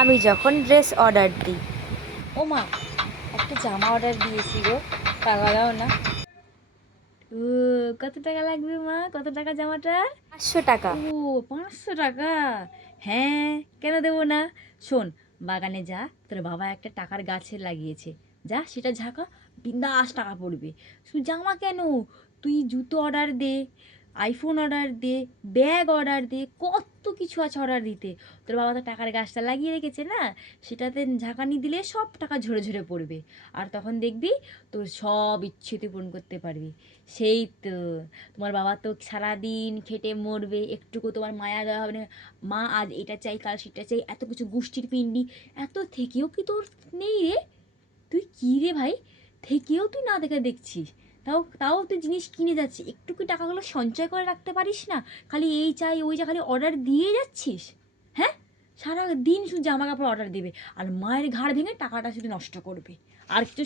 আমি যখন dress order দিই। ও মা, একটা জামা অর্ডার দিয়েছি গো, টাকা দাও না। ও, কত টাকা লাগবে মা? কত টাকা জামাটা? 500 টাকা। ও, 500 টাকা? হ্যাঁ, কেন দেবো না। শোন, বাগানে যা, তোর বাবা একটা টাকার গাছে লাগিয়েছে, যা সেটা ঝাঁকা, বিন্দাস টাকা পড়বে। শুধু জামা কেন, তুই জুতো অর্ডার দে, আইফোন অর্ডার দে, ব্যাগ অর্ডার দে, কত কিছু আছে অর্ডার দিতে। তোর বাবা তো টাকার গাছটা লাগিয়ে রেখেছে না, সেটাতে ঝাঁকানি দিলে সব টাকা ঝরে ঝরে পড়বে। আর তখন দেখবি তোর সব ইচ্ছে তুই পূরণ করতে পারবি। সেই তো, তোমার বাবা তো সারাদিন খেটে মরবে, একটুকু তোমার মায়া দেওয়া হবে না। মা আজ এটা চাই, কাল সেটা চাই, এত কিছু গোষ্ঠীর পিণ্ডি, এত থেকেও কি তোর নেই রে? তুই কী রে ভাই, থেকেও তুই না দেখে দেখছিস? তাও তাও তুই জিনিস কিনে যাচ্ছিস, একটু কি টাকাগুলো সঞ্চয় করে রাখতে পারিস না? খালি এই চাই ওই চাই, খালি অর্ডার দিয়ে যাচ্ছিস। হ্যাঁ, সারা দিন শুধু জামা কাপড় অর্ডার দেবে, আর মায়ের ঘাড় ভেঙে টাকাটা শুধু নষ্ট করবে, আর কিছু